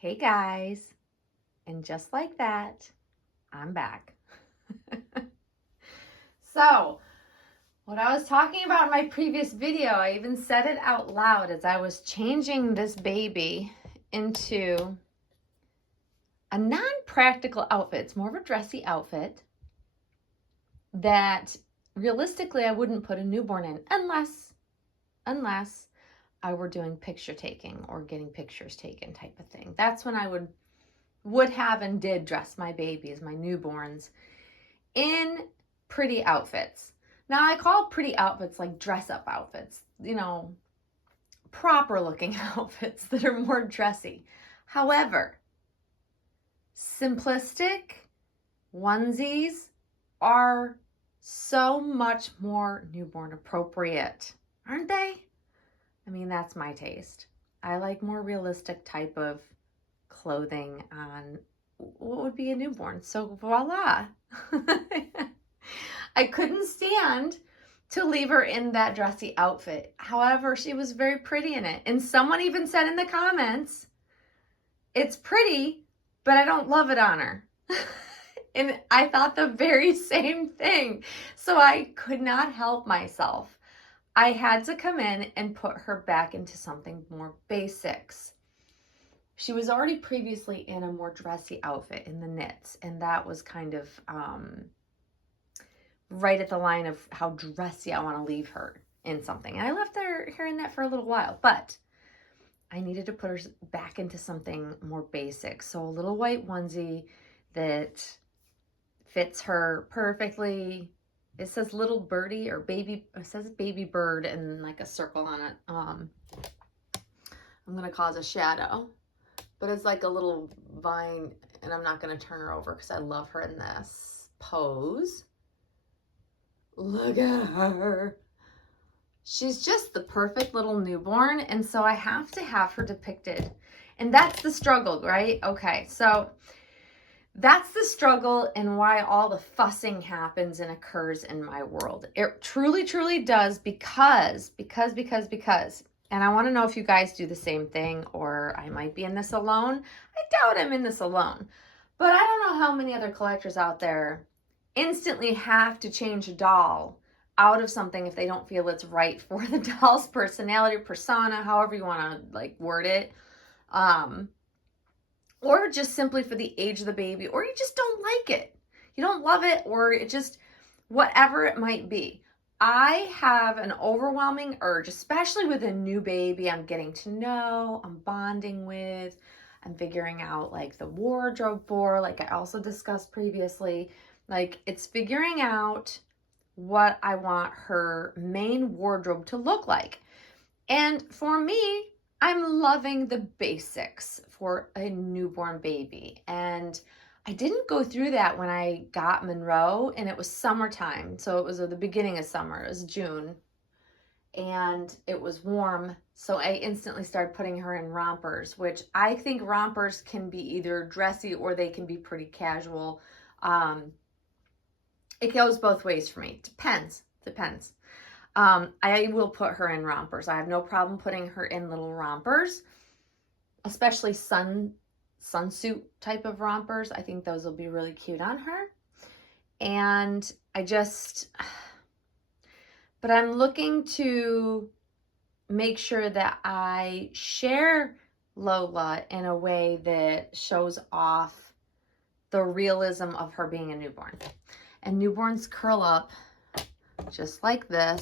Hey guys, and just like that, I'm back. So, what I was talking about in my previous video, I even said it out loud as I was changing this baby into a non-practical outfit. It's more of a dressy outfit that realistically I wouldn't put a newborn in unless I were doing picture taking or getting pictures taken type of thing. That's when I would have and did dress my babies, my newborns, in pretty outfits. Now I call pretty outfits like dress up outfits, proper looking outfits that are more dressy. However, simplistic onesies are so much more newborn appropriate, aren't they? I mean, that's my taste. I like more realistic type of clothing on what would be a newborn. So voila. I couldn't stand to leave her in that dressy outfit. However, she was very pretty in it. And someone even said in the comments, it's pretty, but I don't love it on her. And I thought the very same thing. So I could not help myself. I had to come in and put her back into something more basics. She was already previously in a more dressy outfit in the knits, and that was kind of right at the line of how dressy I want to leave her in something. And I left her in that for a little while, but I needed to put her back into something more basic. So a little white onesie that fits her perfectly. It says little birdie or baby, it says baby bird and like a circle on it. I'm going to cause a shadow, but it's like a little vine, and I'm not going to turn her over because I love her in this pose. Look at her. She's just the perfect little newborn, and so I have to have her depicted. And that's the struggle, right? Okay, so that's the struggle and why all the fussing happens and occurs in my world. It truly, truly does because. And I want to know if you guys do the same thing, or I might be in this alone. I doubt I'm in this alone. But I don't know how many other collectors out there instantly have to change a doll out of something if they don't feel it's right for the doll's personality or persona, however you want to word it. Or just simply for the age of the baby, or you just don't like it. You don't love it, or it just, whatever it might be. I have an overwhelming urge, especially with a new baby I'm getting to know, I'm bonding with, I'm figuring out the wardrobe for, like I also discussed previously. It's figuring out what I want her main wardrobe to look like. And for me, I'm loving the basics for a newborn baby. And I didn't go through that when I got Monroe, and it was summertime. So it was at the beginning of summer, it was June, and it was warm. So I instantly started putting her in rompers, which I think rompers can be either dressy or they can be pretty casual. It goes both ways for me. Depends. I will put her in rompers. I have no problem putting her in little rompers, especially sunsuit type of rompers. I think those will be really cute on her. And but I'm looking to make sure that I share Lola in a way that shows off the realism of her being a newborn. And newborns curl up just like this.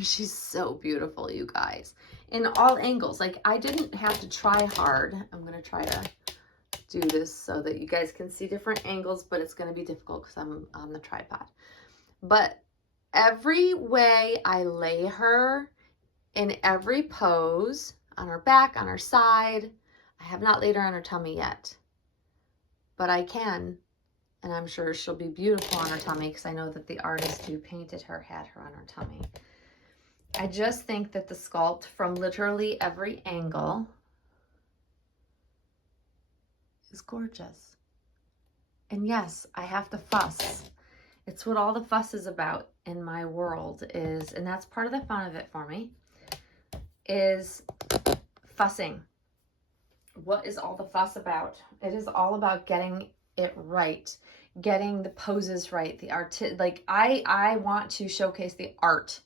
She's so beautiful, you guys, in all angles. I didn't have to try hard. I'm going to try to do this so that you guys can see different angles, but it's going to be difficult because I'm on the tripod. But every way I lay her, in every pose, on her back, on her side, I have not laid her on her tummy yet, but I can. And I'm sure she'll be beautiful on her tummy because I know that the artist who painted her had her on her tummy. I just think that the sculpt from literally every angle is gorgeous. And yes, I have to fuss. It's what all the fuss is about in my world is, and that's part of the fun of it for me, is fussing. what is all the fuss about? It is all about getting it right, getting the poses right, the art. Like I want to showcase the art.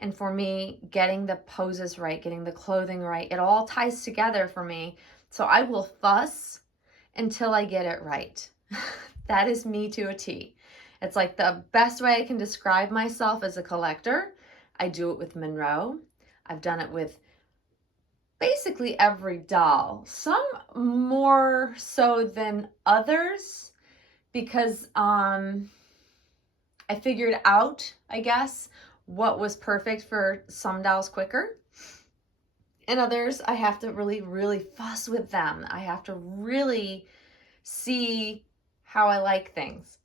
And for me, getting the poses right, getting the clothing right, it all ties together for me. So I will fuss until I get it right. That is me to a T. It's like the best way I can describe myself as a collector. I do it with Monroe. I've done it with basically every doll. Some more so than others because I figured out, I guess, what was perfect for some dolls quicker. And others, I have to really, really fuss with them. I have to really see how I like things.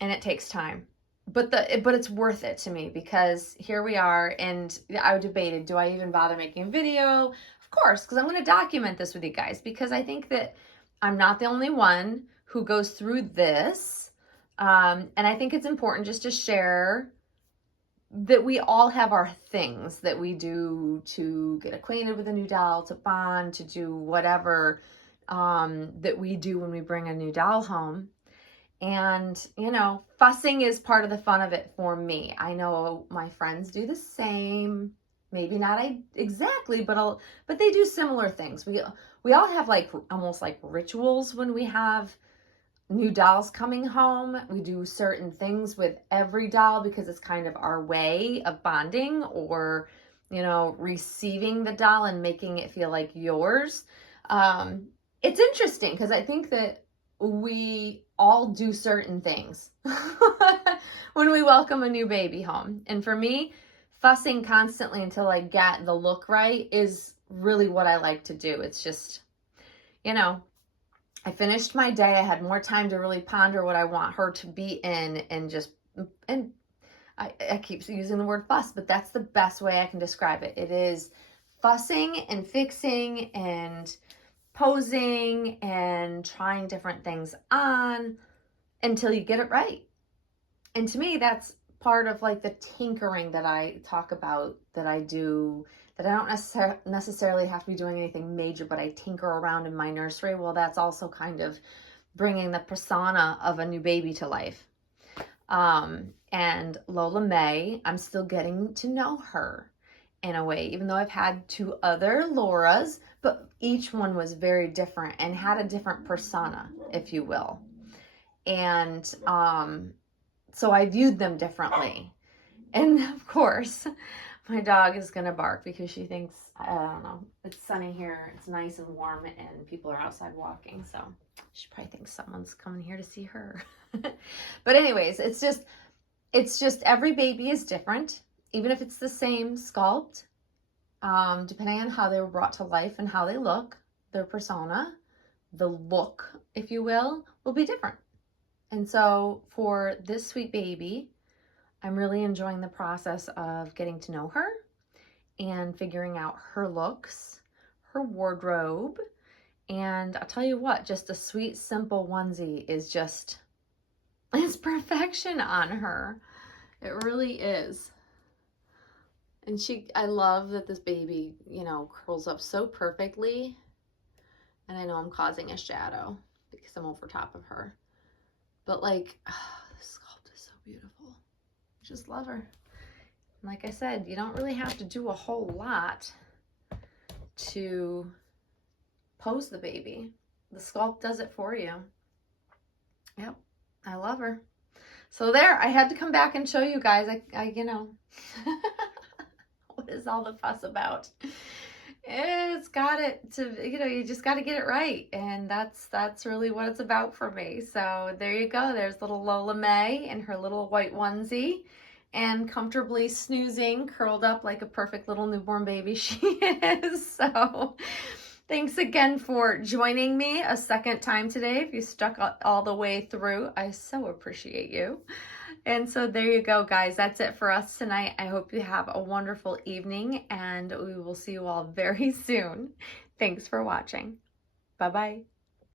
And it takes time. But it's worth it to me because here we are, and I debated, do I even bother making a video? Of course, because I'm going to document this with you guys because I think that I'm not the only one who goes through this. And I think it's important just to share that we all have our things that we do to get acquainted with a new doll, to bond, to do whatever that we do when we bring a new doll home. And, you know, fussing is part of the fun of it for me. I know my friends do the same. Maybe not exactly, but they do similar things. We all have like almost like rituals when we have new dolls coming home. We do certain things with every doll because it's kind of our way of bonding or, you know, receiving the doll and making it feel like yours. It's interesting because I think that we all do certain things when we welcome a new baby home. And for me, fussing constantly until I get the look right is really what I like to do. It's just, you know, I finished my day. I had more time to really ponder what I want her to be in and I keep using the word fuss, but that's the best way I can describe it. It is fussing and fixing and posing and trying different things on until you get it right. And to me, that's part of like the tinkering that I talk about, that I do, that I don't necessarily have to be doing anything major, but I tinker around in my nursery. Well, that's also kind of bringing the persona of a new baby to life. And Lola May, I'm still getting to know her in a way, even though I've had 2 other Lauras, but each one was very different and had a different persona, if you will. And so I viewed them differently. And of course, my dog is going to bark because she thinks, I don't know, it's sunny here, it's nice and warm, and people are outside walking. So she probably thinks someone's coming here to see her. But anyways, it's just every baby is different. Even if it's the same sculpt, depending on how they were brought to life and how they look, their persona, the look, if you will be different. And so for this sweet baby, I'm really enjoying the process of getting to know her and figuring out her looks, her wardrobe. And I'll tell you what, just a sweet, simple onesie is just, it's perfection on her. It really is. And I love that this baby, you know, curls up so perfectly. And I know I'm causing a shadow because I'm over top of her. But like, the sculpt is so beautiful. I just love her. And like I said, you don't really have to do a whole lot to pose the baby. The sculpt does it for you. Yep, I love her. So there, I had to come back and show you guys. I you know, what is all the fuss about? It's got it to, you know, you just got to get it right. And that's really what it's about for me. So there you go. There's little Lola May in her little white onesie and comfortably snoozing, curled up like a perfect little newborn baby she is. So thanks again for joining me a second time today. If you stuck all the way through, I so appreciate you. And so there you go, guys. That's it for us tonight. I hope you have a wonderful evening, and we will see you all very soon. Thanks for watching. Bye-bye.